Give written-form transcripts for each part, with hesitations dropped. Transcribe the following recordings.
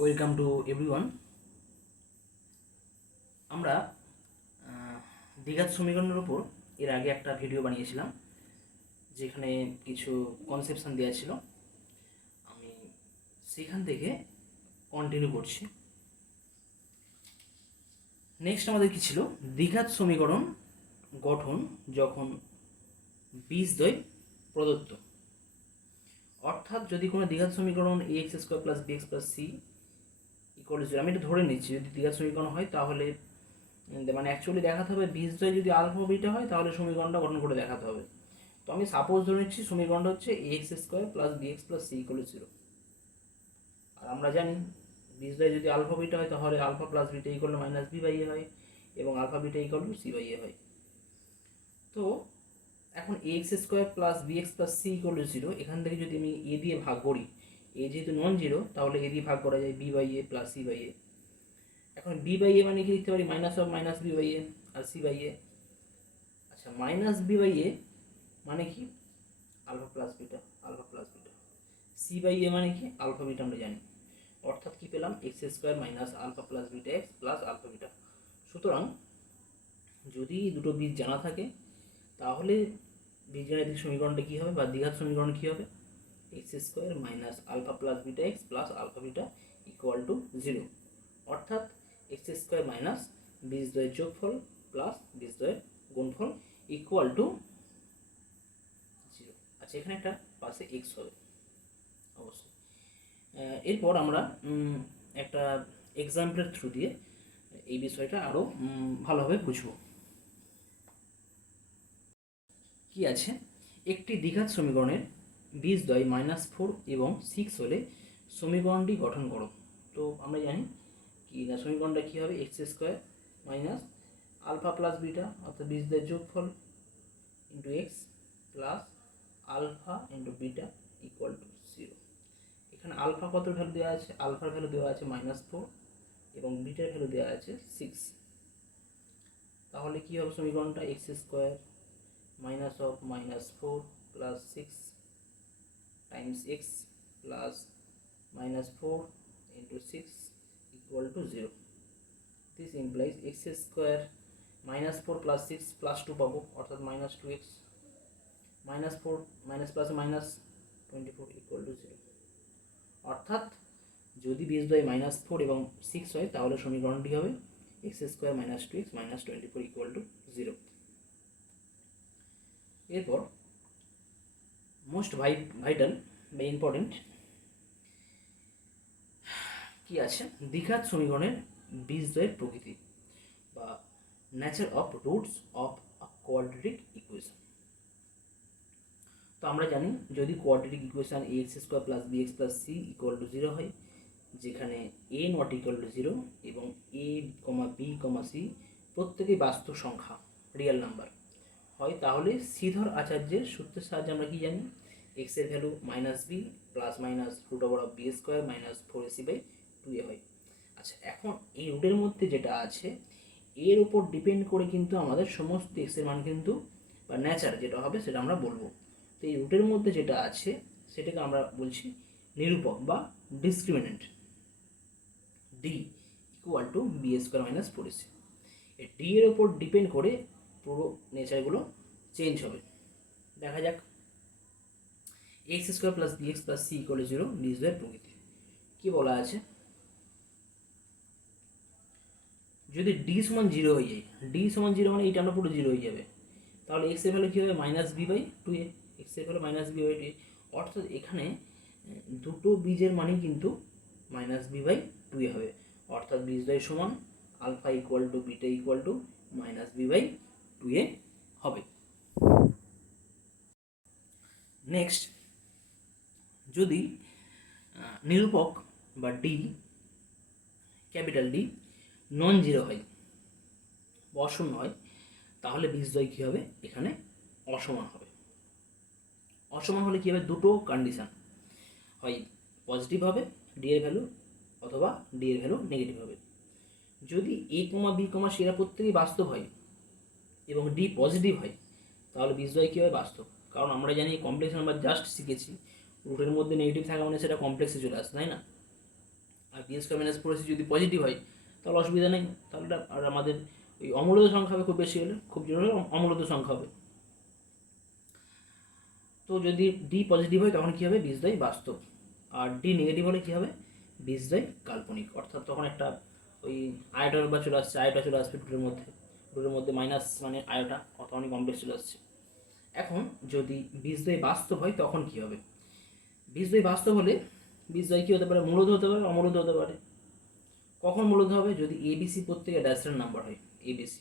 Welcome to everyone. আমরা দ্বিঘাত সমীকরণের উপর এর আগে একটা ভিডিও বানিয়েছিলাম, যেখানে কিছু কনসেপশন দেওয়া ছিল। আমি সেখান থেকে কন্টিনিউ করছি। নেক্সট আমাদের কি ছিল? দ্বিঘাত সমীকরণ গঠন যখন বীজদ্বয় প্রদত্ত, অর্থাৎ যদি কোনো দ্বিঘাত সমীকরণ ax square plus bx plus c equal to 0, আমি এটা ধরে নিচ্ছি যদি দ্বিঘাত সমীকরণ হয়, তাহলে মানে অ্যাকচুয়ালি দেখাতে হবে বীজদ্বয় যদি আলফা বিটা হয় তাহলে সমীকরণটা গঠন করে দেখাতে হবে। তো আমি সাপোজ ধরে নিচ্ছি সমীকরণটা হচ্ছে ax square plus bx plus c equal to 0। আর আমরা জানি বীজদ্বয় যদি আলফা বিটা হয় তাহলে alpha plus beta equal to minus B by A হয়, এবং alpha beta equal to C by A হয়। তো এখন ax square plus bx plus c equal to 0, এখান থেকে যদি আমি এ দিয়ে ভাগ করি, এ যেহেতু নন জিরো তাহলে এ দিয়ে ভাগ করা যায় B by A plus C by A. এখন বি বাই এ মানে কি লিখতে পারি? Minus of minus B by A আর সি বাই এ। আচ্ছা, মাইনাস বি বাই এ মানে কি? Alpha plus beta, alpha plus beta. C by A মানে কি? আলফা বিটা আমরা জানি। অর্থাৎ কি পেলাম? X square minus alpha plus beta x plus alpha beta. সুতরাং যদি দুটো বীজ জানা থাকে তাহলে বীজগাণিতিক সমীকরণটা কী হবে বা দ্বিঘাত সমীকরণ কী হবে? X square minus alpha plus beta x plus alpha beta equal to 0। অর্থাৎ এক্স স্কোয়ার মাইনাস বীজদ্বয়ের যোগফল প্লাস বীজদ্বয়ের গুণফল ইকুয়াল টু 0। আচ্ছা, এখানে একটা পাশে এক্স হবে অবশ্যই। এরপর আমরা একটা এক্সাম্পলের থ্রু দিয়ে এই বিষয়টা আরও ভালোভাবে বুঝব। কি আছে? একটি দ্বিঘাত সমীকরণের বীজদ্বয় -4 এবং 6 হলে সমীকরণটি গঠন করো। তো আমরা জানি কি না, সমীকরণটা কী হবে? X square minus alpha plus beta অর্থাৎ বীজদ্বয়ের যোগফল into x plus alpha into beta equal to 0। এখানে আলফা কত ভ্যালু দেওয়া আছে? আলফার ভ্যালু দেওয়া আছে -4 এবং বিটার ভ্যালু দেওয়া আছে 6। তাহলে কী হবে সমীকরণটা? X square minus of -4 plus 6 times x plus -4 into 6 equal to 0. This implies x square -4 plus 6 plus 2 পাবো, অর্থাৎ -2x -4 minus plus minus 24 equal to 0। অর্থাৎ যদি বীজদ্বয় -4 এবং 6 হয় তাহলে সমীকরণটি হবে x square -2x -24 equal to 0। এরপর মোস্ট ভাইটাল বা ইম্পর্টেন্ট কি আছে? দ্বিঘাত সমীকরণের বীজদ্বয়ের প্রকৃতি বা nature of roots of a quadratic equation. তো আমরা জানি যদি quadratic equation A x square plus B x plus C equal to 0 হয়, যেখানে এ নট ইকুয়াল টু 0 এবং এ কমা বি কমা সি প্রত্যেকেই বাস্তব সংখ্যা, রিয়েল নাম্বার হয়, তাহলে শ্রীধর আচার্যের সূত্রের সাহায্যে আমরা কি জানি? এক্স এর value -b plus minus root over of B square minus 4ac by 2a হয়। আচ্ছা, এখন এই রুটের মধ্যে যেটা আছে এর উপর ডিপেন্ড করে কিন্তু আমাদের সমস্ত এক্স এর মান কিন্তু বা নেচার যেটা হবে সেটা আমরা বলবো। তো এই রুটের মধ্যে যেটা আছে সেটাকে আমরা বলছি নিরূপক বা discriminant. D equal to B square minus 4ac। এই ডি এর উপর ডিপেন্ড করে পুরো নেচারগুলো চেঞ্জ হবে। দেখা যাক। X square plus B x plus C equal to 0 বীজদ্বয়ের প্রকৃতি কি বলা আছে? যদি ডি সমান 0 হয়ে যায়, ডি সমান 0 মানে এইটা আমরা পুরো 0 হয়ে যাবে, তাহলে এক্স এর ভ্যালু কী হবে? -b/2a। এক্স এর ভ্যালু -b/2a, অর্থাৎ এখানে দুটো বীজের মানই কিন্তু -b/2a হবে। অর্থাৎ বীজদ্বয় সমান alpha equal to beta equal to -b/2a হবে। নেক্সট, যদি নিরূপক বা D capital D non zero হয় বা অশূন্য হয়, তাহলে বীজদ্বয় কী হবে? এখানে অসমান হবে। অসমান হলে কী হবে? দুটো কন্ডিশান হয়, পজিটিভ হবে ডি এর ভ্যালু অথবা ডি এর ভ্যালু নেগেটিভ হবে। যদি এ কমা বি কমা সি এরা প্রত্যেকেই বাস্তব হয় এবং ডি পজিটিভ হয়, তাহলে বীজদ্বয় কী হবে? বাস্তব। কারণ আমরা জানি কমপ্লেক্স নাম্বার জাস্ট শিখেছি, রুটের মধ্যে নেগেটিভ থাকা মানে সেটা কমপ্লেক্সে চলে আসে, তাই না? আর B square minus four AC যদি পজিটিভ হয় তাহলে অসুবিধা নেই, তাহলে আর আমাদের ওই অমূলত সংখ্যা হবে খুব বেশি হলে, খুব জোর হলে অমূলত সংখ্যা হবে। তো যদি ডি পজিটিভ হয় তখন কী হবে, বীজদ্বয় বাস্তব, আর ডি নেগেটিভ হলে কী হবে, বীজদ্বয় কাল্পনিক। অর্থাৎ তখন একটা ওই আয়োটা বা চলে আসছে, আয়োটা চলে আসবে দুটোর মধ্যে মাইনাস মানে আয়োটা, তখনই কমপ্লেক্স চলে আসছে। এখন যদি বীজদ্বয় বাস্তব হয় তখন কী হবে, বীজদ্বয় বাস্তব হলে বীজদ্বয় কী হতে পারে, মূলত হতে পারে, অমূলত হতে পারে। কখন মূলত হবে, যদি এবিসি প্রত্যেকের রেশনাল নাম্বার হয়, এবিসি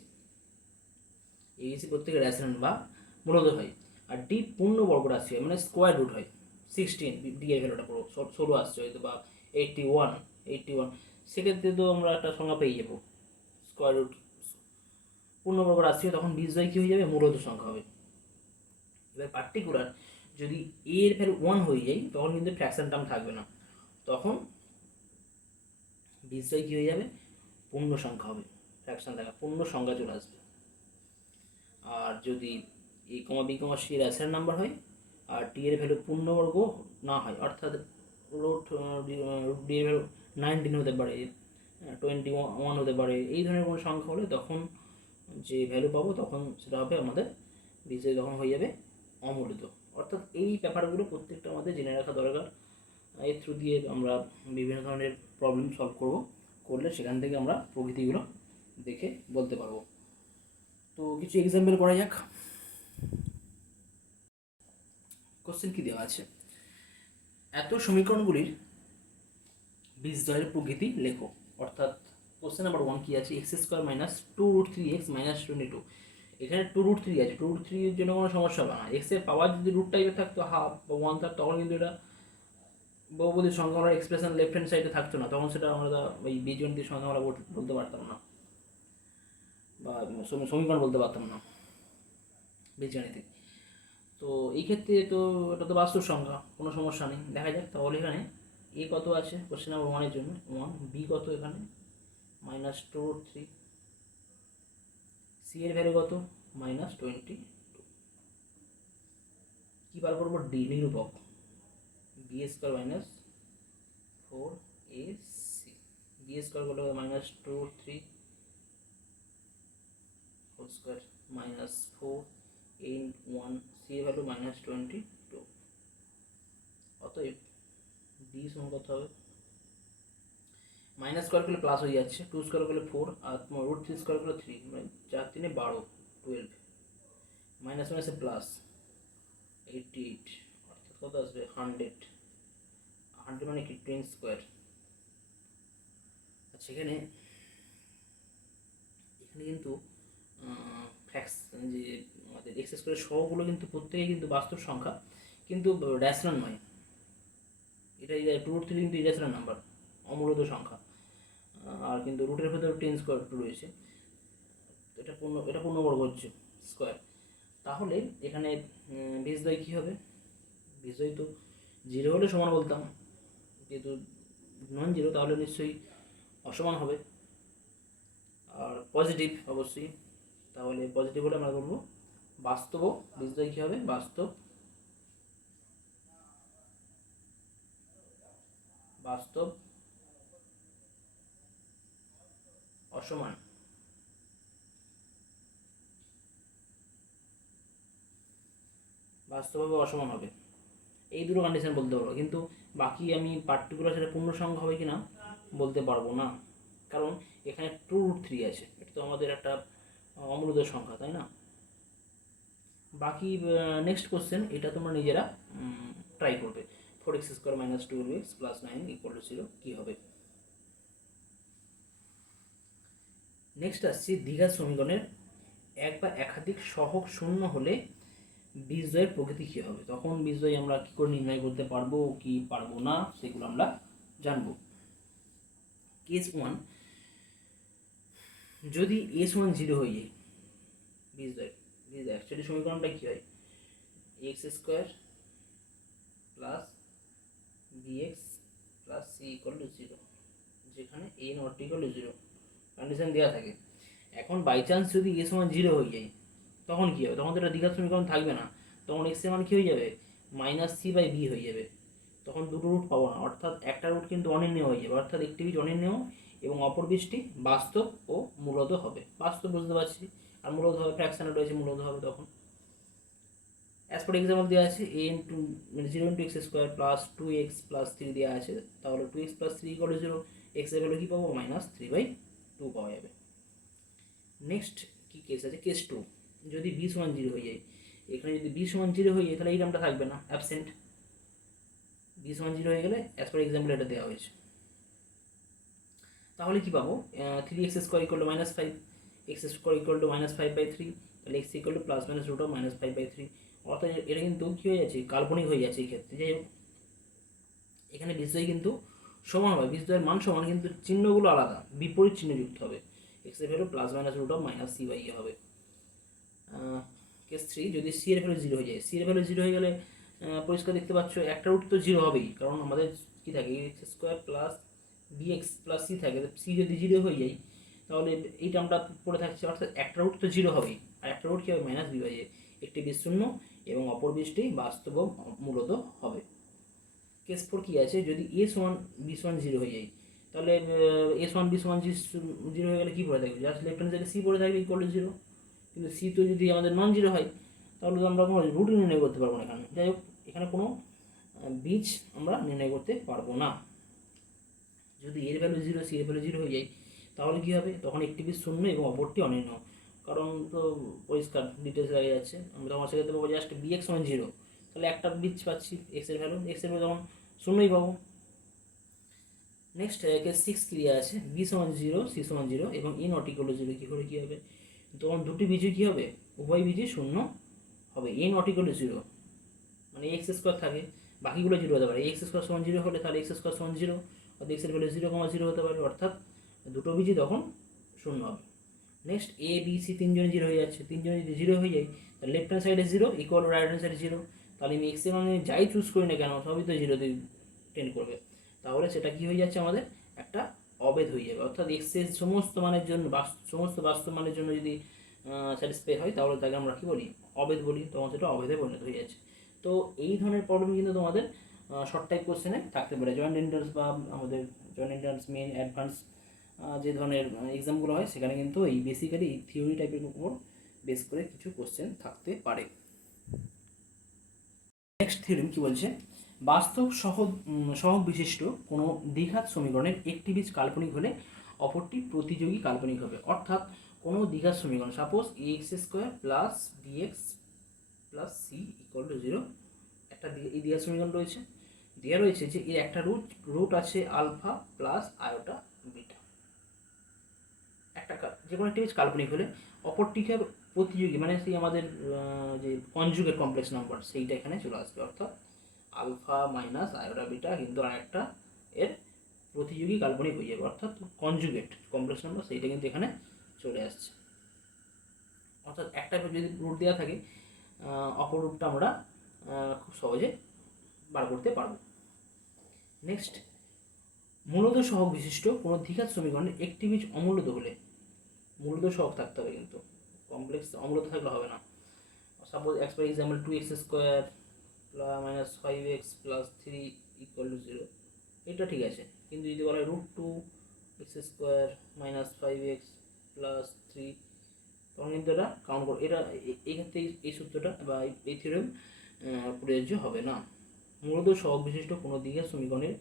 প্রত্যেকের রেশনাল বা মূলত হয়, আর ডি পূর্ণবর্গ রাশি হয়, মানে স্কোয়ার রুট হয় 16, ডি এর ভ্যালুটা পুরো ষোলো আসছে হয়তো, বা 81, সেক্ষেত্রে তো আমরা একটা সংখ্যা পেয়ে যাবো স্কোয়ার রুট পূর্ণবর্গ রাশি হয়, তখন বীজদ্বয় কী হয়ে যাবে, মূলত সংখ্যা হবে। এবার পার্টিকুলার যদি এ এর ভ্যালু 1 হয়ে যায় তখন কিন্তু ফ্র্যাকশন টার্ম থাকবে না, তখন বীজদ্বয় কী হয়ে যাবে, পূর্ণ সংখ্যা হবে, ফ্র্যাকশন থাকা পূর্ণ সংখ্যা চলে আসবে। আর যদি এ কমা B comma C rational number হয় আর টি এর ভ্যালু পূর্ণবর্গ না হয়, অর্থাৎ রুট ডি এর ভ্যালু 19 হতে পারে, 21 হতে পারে, এই ধরনের কোনো সংখ্যা হলে তখন যে ভ্যালু পাবো তখন সেটা হবে আমাদের বীজদ্বয়, তখন হয়ে যাবে অমূলত। অর্থাৎ এই ব্যাপারগুলো প্রত্যেকটা আমাদের জেনে রাখা দরকার। এর থ্রু দিয়ে আমরা বিভিন্ন ধরনের প্রবলেম সলভ করলে সেখান থেকে আমরা প্রকৃতিগুলো দেখে বলতে পারবো। তো কিছু এক্সাম্পল করা যাক। কোশ্চেন কি দেওয়া আছে, এত সমীকরণগুলির বীজদ্বয়ের প্রকৃতি লেখো। অর্থাৎ কোশ্চেন নাম্বার 1 কি আছে, x square minus 2√3x minus 22, এখানে 2√3 আছে, 2√3 এর জন্য কোনো সমস্যা হবে না। এক্স এর পাওয়ার যদি রুট টাইপে থাকতো, হাফ বা 1 থাকতো, তখন কিন্তু এটা বহুপদীর সংখ্যা আমরা এক্সপ্রেশন লেফট হ্যান্ড সাইডে থাকতো না, তখন সেটা আমরা ওই বীজগণিতের সংখ্যা আমরা বলতে পারতাম না, বা সমীকরণ বলতে পারতাম না বীজগণিতে। তো এই ক্ষেত্রে তো এটা তো বাস্তব সংখ্যা, কোনো সমস্যা নেই। দেখা যাক তাহলে এখানে এ কত আছে কোশ্চেন নাম্বার 1 জন্য 1, বি কত এখানে -2√3, সি এর ভ্যালু কত -22, কী বার করবো, ডি নিরূপক, B square minus 4ac, B square করলে -2√3 হোল স্কোয়ার -4 1, সি এর ভ্যালু -22, অতএব ডি সমান কত হবে, মাইনাস স্কোয়ার করলে প্লাস হয়ে যাচ্ছে, 2 স্কোয়ার করলে 4, আর তোমার √3 স্কোয়ার করলে 3, মানে 4 3 12, 12 মাইনাস মাইনাসে প্লাস 88, অর্থাৎ কত আসবে 100, 100 মানে কি 10 স্কোয়ার। আচ্ছা এখানে কিন্তু যে আমাদের এক্স স্কোয়ারের সহগুলো কিন্তু প্রত্যেকেই কিন্তু বাস্তব সংখ্যা, কিন্তু রেশনাল নয়, এটা 2√3 কিন্তু ইরেশনাল নাম্বার, অমূলত সংখ্যা, আর কিন্তু রুটের ভেতরে 10 স্কোয়ার রয়েছে, এটা পূর্ণবর্গ হচ্ছে স্কোয়ার। তাহলে এখানে বীজদ্বয় কী হবে, বীজদ্বয় তো 0 হলে সমান বলতাম, যেহেতু নন জিরো তাহলে নিশ্চয়ই অসমান হবে, আর পজিটিভ অবশ্যই, তাহলে পজিটিভ হলে আমরা বলবো বাস্তব, বীজদ্বয় কী হবে, বাস্তব অসমান। বাস্তবভাবে অসমান হবে, এই দুটো কন্ডিশন বলতে পারবো, কিন্তু বাকি আমি পার্টিকুলার সেটা পূর্ণ সংখ্যা হবে কি না বলতে পারবো না, কারণ এখানে 2√3 আছে, এটা তো আমাদের একটা অমূলত সংখ্যা, তাই না। বাকি নেক্সট কোশ্চেন, এটা তোমরা নিজেরা ট্রাই করবে, 4x square minus 12x plus 9 equal to 0 কী হবে। নেক্সট আসছি দ্বিঘাত সমীকরণের এক বা একাধিক সহগ শূন্য হলে বীজদ্বয়ের প্রকৃতি কী হবে, তখন বীজদ্বয় আমরা কী করে নির্ণয় করতে পারবো কি পারবো না সেগুলো আমরা জানবো। কেস 1, যদি a সমান 0 হয়ে যায়, বীজদ্বয় অ্যাকচুয়ালি সমীকরণটা কী হয়, x square plus bx plus c equal to 0, যেখানে a not equal to 0 condition দেওয়া থাকে। এখন বাই চান্স যদি a সমান 0 হয়ে যায় তখন কী হবে, তখন তো এটা দ্বিঘাত সমীকরণ থাকবে না, তখন x এর মান কী হয়ে যাবে, -c/b হয়ে যাবে, তখন দুটো রুট পাবো না, অর্থাৎ একটা রুট কিন্তু অনির্ণেয় হয়ে যাবে, অর্থাৎ একটি বীজ অনির্ণেয় এবং অপর বীজটি বাস্তব ও মূলত হবে। বাস্তব বুঝতে পারছি, আর মূলত হবে ফ্র্যাকশানে রয়েছে, মূলত হবে তখন। অ্যাজ পার এক্সাম্পল দেওয়া আছে a ইন্টু মানে 0 into x square plus 2x plus 3 দেওয়া আছে, তাহলে 2x plus 3 equal to 0, x এর ভ্যালু কী পাবো -3/2 পাওয়া যাবে। নেক্সট কি কেস আছে, কেস 2, যদি b সমান 0 হয়ে যায়, এখানে যদি b সমান 0 হয়ে যায় তাহলে এই টার্মটা থাকবে না, অ্যাবসেন্ট। b সমান 0 হয়ে গেলে অ্যাজ পার এক্সাম্পল এটা দেওয়া হয়েছে, তাহলে কি পাবো 3x square equal to -5, x square equal to -5/3, তাহলে x equal to plus minus root of -5/3, অর্থাৎ এটা কিন্তু কী হয়ে যাচ্ছে, কাল্পনিক হয়ে যাচ্ছে এই ক্ষেত্রে। যাই হোক, এখানে বীজদ্বয় কিন্তু সমান হবে, বীজদ্বয়ের মান সমান, কিন্তু চিহ্নগুলো আলাদা, বিপরীত চিহ্ন যুক্ত হবে, x এর value plus minus root of -c/a হবে। কেস 3, যদি c এর ভ্যালু 0 হয়ে যায়, c এর ভ্যালু 0 হয়ে গেলে পরিষ্কার দেখতে পাচ্ছ একটা রুট তো 0 হবেই, কারণ আমাদের কী থাকে x square plus bx plus c থাকে, c যদি 0 হয়ে যায় তাহলে এই টার্মটা পড়ে থাকছে, অর্থাৎ একটা রুট তো 0 হবেই, আর একটা রুট কী হবে -b/a, একটি বীজ শূন্য এবং অপর বীজটি বাস্তব মূলত হবে। কেস 4 কী আছে, যদি a সমান b সমান 0 হয়ে যায়, তাহলে a সমান b সমান 0 হয়ে গেলে কী পড়ে থাকবে, জাস্ট লেফট হ্যান্ড সাইডে c পড়ে থাকবে ইকুয়াল টু 0, কিন্তু c তো যদি আমাদের নন জিরো হয় তাহলে তো আমরা কোনো রুট নির্ণয় করতে পারবো না এখানে। যাই হোক, এখানে কোনো বীজ আমরা নির্ণয় করতে পারবো না। যদি এর ভ্যালু 0, সি এর ভ্যালু 0 হয়ে যায় তাহলে কী হবে, তখন একটি বীজ শূন্য এবং অপরটি অনির্ণয়, কারণ তো পরিষ্কার ডিটেলস দেখা যাচ্ছে। আমরা আমার সাথে পাবো জাস্ট bx সমান 0, তাহলে একটা বীজ পাচ্ছি x এর ভ্যালু তখন শূন্যই পাবো। নেক্সট কেস 6 ক্লিয়ার আছে, b সমান 0, c সমান 0 এবং a নট ইকুয়াল টু 0, কী করে কী হবে, তখন দুটি বীজই কী হবে, উভয় বীজই শূন্য হবে, a নট ইকুয়াল টু 0 মানে এক্স স্কোয়ার থাকে, বাকিগুলো 0 হতে পারে, এক্স স্কোয়ার সমান 0 হলে তাহলে এক্স স্কোয়ার সমান 0, অর্থাৎ এক্সের ভ্যালু 0,0 হতে পারে, অর্থাৎ দুটো বীজই তখন শূন্য হবে। নেক্সট a b c তিনজনে 0 হয়ে যাচ্ছে, তিনজনে যদি 0 হয়ে যায় তাহলে লেফট হ্যান্ড সাইডে 0 ইকুয়াল রাইট হ্যান্ড সাইডে 0, তাহলে আমি এক্সের মানে যাই চুজ করি না কেন সবই তো 0 দিয়ে টেন্ড করবে, তাহলে সেটা কী হয়ে যাচ্ছে, আমাদের একটা অবেদ হয়ে যাবে, অর্থাৎ এক্সের সমস্ত মানের জন্য সমস্ত বাস্তব মানের জন্য যদি স্যাটিসফাই হয় তাহলে তাকে আমরা কী বলি, অবেদ বলি, তখন সেটা অবেদে পরিণত হয়ে যাচ্ছে। তো এই ধরনের প্রবলেম কিন্তু তোমাদের শর্ট টাইপ কোশ্চেনে থাকতে পারে, জয়েন্ট এন্ট্রান্স বা আমাদের জয়েন্ট এন্ট্রান্স, মেন, অ্যাডভান্স যে ধরনের এক্সামগুলো হয় সেখানে কিন্তু এই বেসিক্যালি এই থিওরি টাইপের উপর বেস করে কিছু কোশ্চেন থাকতে পারে। নেক্সট থিওরিম কি বলছে, বাস্তব সহগ বিশিষ্ট কোনো দ্বিঘাত সমীকরণের একটি বীজ কাল্পনিক হলে অপরটি প্রতিযোগী কাল্পনিক হবে, অর্থাৎ কোনো দ্বিঘাত সমীকরণ, suppose ax square plus bx plus c equal to 0, একটা এই দ্বিঘাত সমীকরণ রয়েছে, দেওয়া রয়েছে যে এর একটা রুট আছে আলফা প্লাস আয়োটা বিটা, একটা যে কোনো একটা বীজ কাল্পনিক হলে অপরটিকে প্রতিযোগী মানে সেই আমাদের যে কনজুগেট কমপ্লেক্স নাম্বার সেইটা এখানে চলে আসবে, অর্থাৎ আলফা মাইনাস আয়োটা বিটা কিন্তু আরেকটা এর প্রতিযোগী কাল্পনিক হয়ে যাবে, অর্থাৎ কনজুগেট কমপ্লেক্স নাম্বার সেইটা কিন্তু এখানে চলে আসছে, অর্থাৎ একটা যদি রুট দেওয়া থাকে অপর রুটটা আমরা খুব সহজে বার করতে পারবো। নেক্সট, মূলত সহগ বিশিষ্ট কোনো দ্বিঘাত সমীকরণের একটি বীজ অমূলত হলে, মূলত সহগ থাকতে হবে কিন্তু কমপ্লেক্স অমূলত থাকলে হবে না, suppose x for example 2x square minus 5x plus 3 equal to 0, এটা ঠিক আছে, কিন্তু যদি বলা হয় √2x square minus 5x plus 3, তখন কিন্তু এটা কাউন্ট করো, এটা এই ক্ষেত্রে এই সূত্রটা বা এই থিওরেম প্রযোজ্য হবে না। মূলত সহগ বিশিষ্ট কোনো দ্বিঘাত সমীকরণের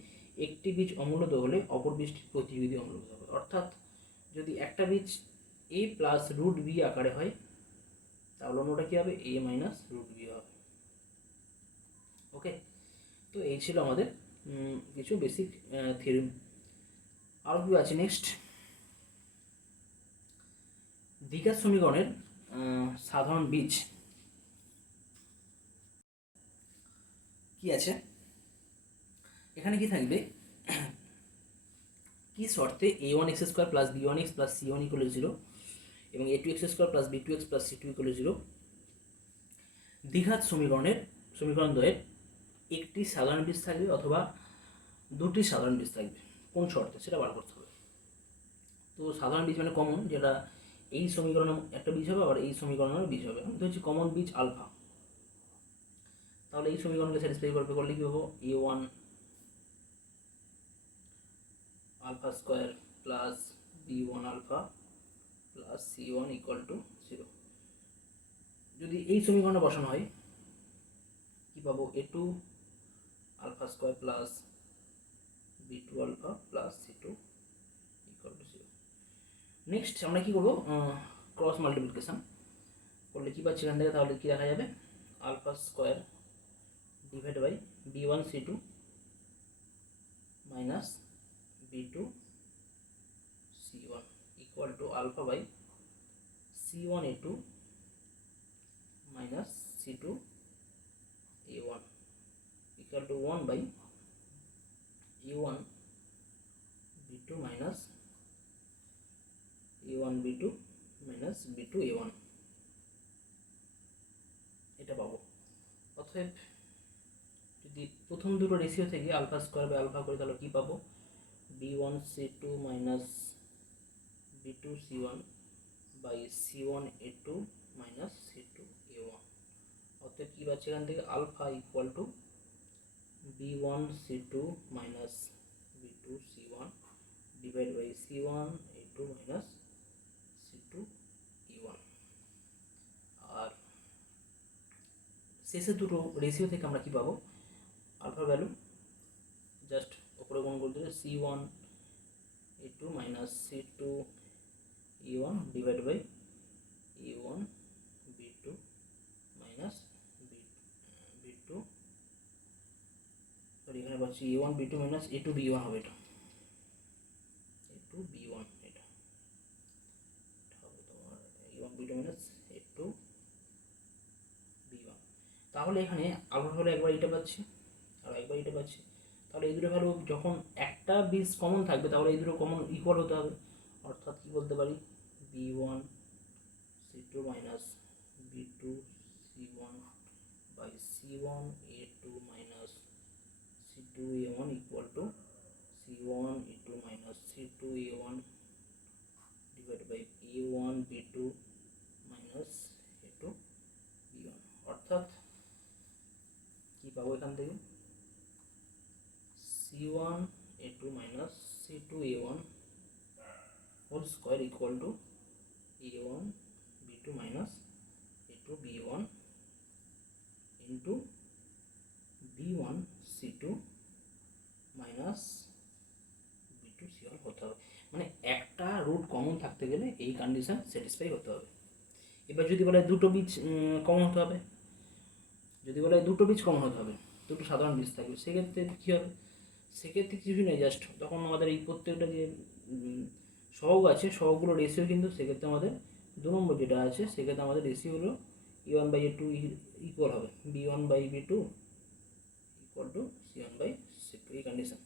একটি বীজ অমূলত হলে অপর বীজটি প্রতিযোগী অমূলত হবে, অর্থাৎ যদি একটা বীজ a প্লাস √b আকারে হয় তাহলে অন্যটা কী হবে, a মাইনাস √b হবে। ওকে, তো এই ছিল আমাদের কিছু বেসিক থিওরি। আরও কি আছে, নেক্সট দ্বিঘাত সমীকরণের সাধারণ বীজ কি আছে, এখানে কি থাকবে, কি শর্তে a1x square plus b1x plus c1 equal to 0 এবং a2x square plus b2x plus c2 equal to 0 দ্বিঘাত সমীকরণ দ্বয়ের একটি সাধারণ বীজ থাকবে অথবা দুটি সাধারণ বীজ থাকবে, কোন শর্তে সেটা বার করতে হবে। তো সাধারণ বীজ মানে কমন, যেটা এই সমীকরণের একটা বীজ হবে আবার এই সমীকরণের বীজ হবে, তো হচ্ছে কমন বীজ আলফা, তাহলে এই সমীকরণকে স্যাটিসফাই করলে কী পাবো, a1 alpha square plus b1 alpha plus c1 equal to 0। যদি এই সমীকরণে বসানো হয় কী পাবো, a2 alpha square plus b2 alpha plus c2 equal to 0। Next আমরা কী করবো, ক্রস মাল্টিপ্লিকেশান করলে কী পাচ্ছি এখান থেকে, তাহলে কী দেখা যাবে, alpha square divide by b1 c2 minus b2 c1 equal to alpha by c1 a2 minus c2 a1 equal to 1 by a1 b2 minus a1 b2 minus b2 a1 এটা পাবো। অতএব যদি প্রথম দুটো রেশিও থেকে আলফা স্কোয়ার বাই আলফা করি তাহলে কী পাবো, b1 c2 minus b2 c1 by c1 a2 minus c2 a1। অতএব কী পাচ্ছি এখান থেকে, alpha equal to b1 c2 minus b2 c1 divide by c1 a2 minus c2 a1। আর শেষের দুটো রেশিও থেকে আমরা কী পাবো, আলফার ভ্যালু জাস্ট ওপরে গুণ করে দিলে c1 a2 minus c2 a1 divide by a1 b2 minus b2, sorry এখানে পাচ্ছি a1 b2 minus a2 b1 হবে, এটা a2 b1, এটা হবে তোমার a1 b2 minus a2 b1। তাহলে এখানে আলফা ভ্যালু একবার এটা পাচ্ছি আর একবার এটা পাচ্ছি, তাহলে এই দুটো ভ্যালু যখন একটা বীজ কমন থাকবে তাহলে এই দুটো কমন ইকুয়াল হতে হবে। অর্থাৎ কী বলতে পারি, b1 c2 minus b2 c1 by c1 a2 minus c2 a1 equal to c1 a2 minus c2 a1 divide by a1 b2 minus a2 b1। অর্থাৎ কী পাবো এখান থেকে, c1 a2 minus c2 a1 whole square equal to a1 b2 minus a2 b1 into b1 c2 minus b2 c1 হতে হবে। মানে একটা root common থাকতে গেলে এই কন্ডিশন স্যাটিসফাই হতে হবে। এবার যদি বলে দুটো বীজ কমন হতে হবে, যদি বলে দুটো বীজ কমন হতে হবে, দুটো সাধারণ বীজ থাকবে, সেক্ষেত্রে কী হবে, সেক্ষেত্রে কিছু নেই, জাস্ট তখন আমাদের এই প্রত্যেকটা যে সহগ আছে সহগগুলো রেশিও কিন্তু সেক্ষেত্রে আমাদের 2 নম্বর যেটা আছে সেক্ষেত্রে আমাদের রেশিও হলো a1 বাই a2 ইকুয়াল হবে b1 by b2 equal to c1 by c2। এই কন্ডিশন,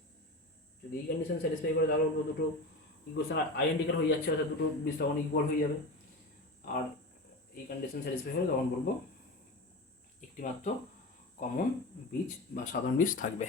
যদি এই কন্ডিশন স্যাটিসফাই করে তাহলে দুটো ইকুয়েশন আইডেন্টিক্যাল হয়ে যাচ্ছে, অর্থাৎ দুটো বীজ তখন ইকুয়াল হয়ে যাবে। আর এই কন্ডিশন স্যাটিসফাই হলে তখন বলবো একটি মাত্র কমন বীজ বা সাধারণ বীজ থাকবে।